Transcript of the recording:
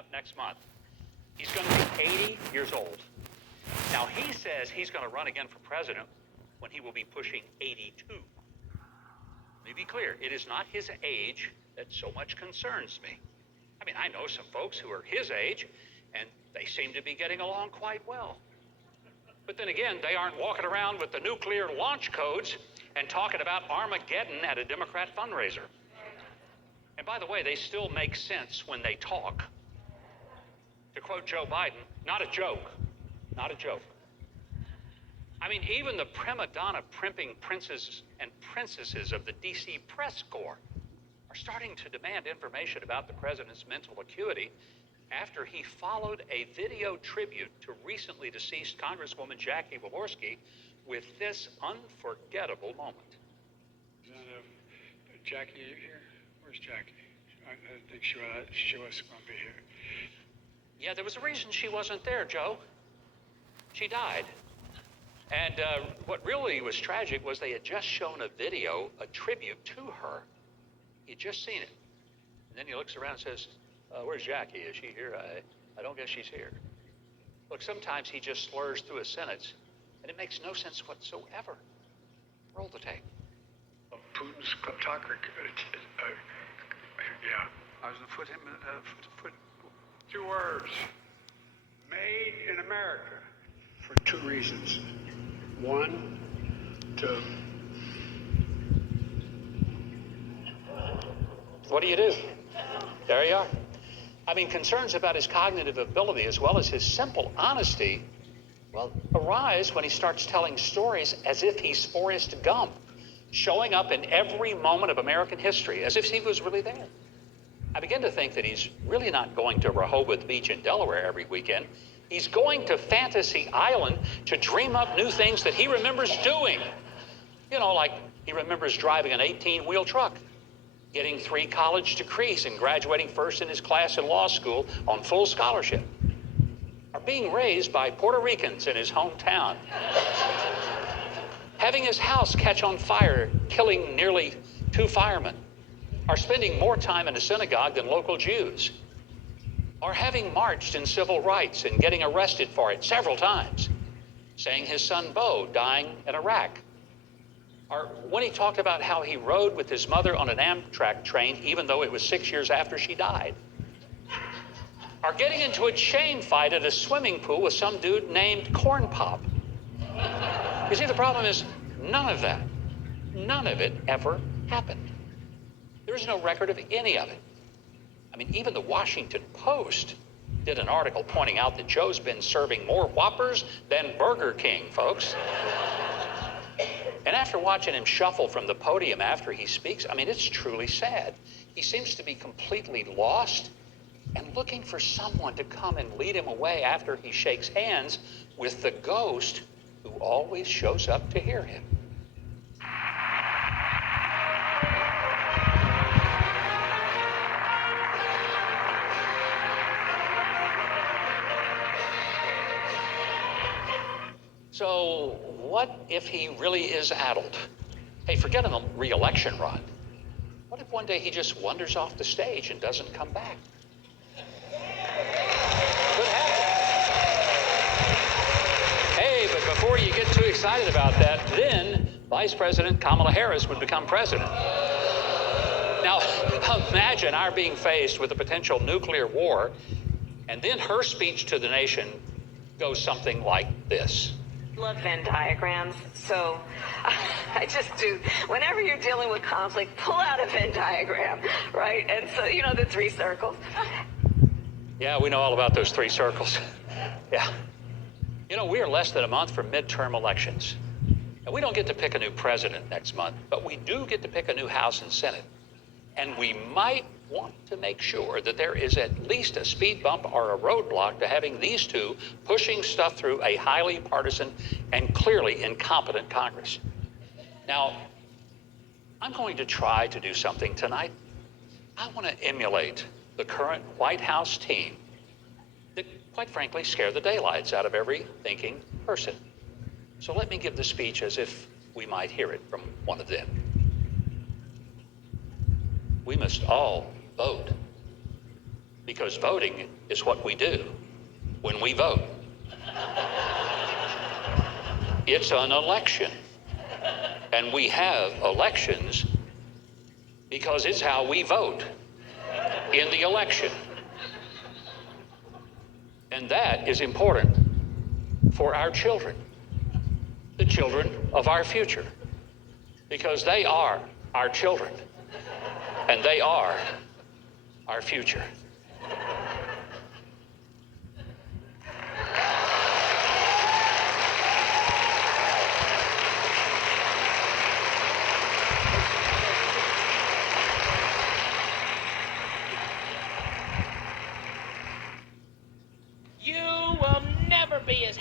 up next month. He's going to be 80 years old. Now, he says he's going to run again for president when he will be pushing 82. Let me be clear, it is not his age that so much concerns me. I mean, I know some folks who are his age, and they seem to be getting along quite well. But then again, they aren't walking around with the nuclear launch codes and talking about Armageddon at a Democrat fundraiser. And by the way, they still make sense when they talk. To quote Joe Biden, not a joke, not a joke. I mean, even the prima donna primping princes and princesses of the DC press corps are starting to demand information about the president's mental acuity after he followed a video tribute to recently deceased Congresswoman Jackie Walorski with this unforgettable moment. Jackie here? Where's Jackie? I think she was going to be here. Yeah, there was a reason she wasn't there, Joe. She died. And what really was tragic was they had just shown a video, a tribute to her. He'd just seen it. And then he looks around and says, where's Jackie? Is she here? I don't guess she's here. Look, sometimes he just slurs through a sentence, and it makes no sense whatsoever. Roll the tape. Putin's kleptocracy. Yeah. I was going to put 2 words. Made in America. For 2 reasons. One, What do? There you are. I mean, concerns about his cognitive ability as well as his simple honesty, well, arise when he starts telling stories as if he's Forrest Gump, showing up in every moment of American history as if he was really there. I begin to think that he's really not going to Rehoboth Beach in Delaware every weekend. He's going to Fantasy Island to dream up new things that he remembers doing. You know, like he remembers driving an 18-wheel truck, getting 3 college degrees and graduating first in his class in law school on full scholarship, or being raised by Puerto Ricans in his hometown, having his house catch on fire, killing nearly 2 firemen, or spending more time in a synagogue than local Jews, or having marched in civil rights and getting arrested for it several times, saying his son Bo dying in Iraq, or when he talked about how he rode with his mother on an Amtrak train even though it was 6 years after she died, or getting into a chain fight at a swimming pool with some dude named Corn Pop. You see, the problem is none of it ever happened. There is no record of any of it. I mean, even the Washington Post did an article pointing out that Joe's been serving more Whoppers than Burger King, folks. And after watching him shuffle from the podium after he speaks, I mean, it's truly sad. He seems to be completely lost and looking for someone to come and lead him away after he shakes hands with the ghost who always shows up to hear him. So what if he really is addled? Hey, forget a re-election run. What if one day he just wanders off the stage and doesn't come back? Could happen. Hey, but before you get too excited about that, then Vice President Kamala Harris would become president. Now, imagine our being faced with a potential nuclear war, and then her speech to the nation goes something like this. Love Venn diagrams, so I just do. Whenever you're dealing with conflict, pull out a Venn diagram, right? And so, you know, the 3 circles. Yeah, we know all about those 3 circles. Yeah. You know, we are less than a month from midterm elections. And we don't get to pick a new president next month, but we do get to pick a new House and Senate. And we might want to make sure that there is at least a speed bump or a roadblock to having these 2 pushing stuff through a highly partisan and clearly incompetent Congress. Now, I'm going to try to do something tonight. I want to emulate the current White House team that, quite frankly, scare the daylights out of every thinking person. So let me give the speech as if we might hear it from one of them. We must all vote because voting is what we do when we vote. It's an election, and we have elections because it's how we vote in the election. And that is important for our children, the children of our future, because they are our children, and they are our future.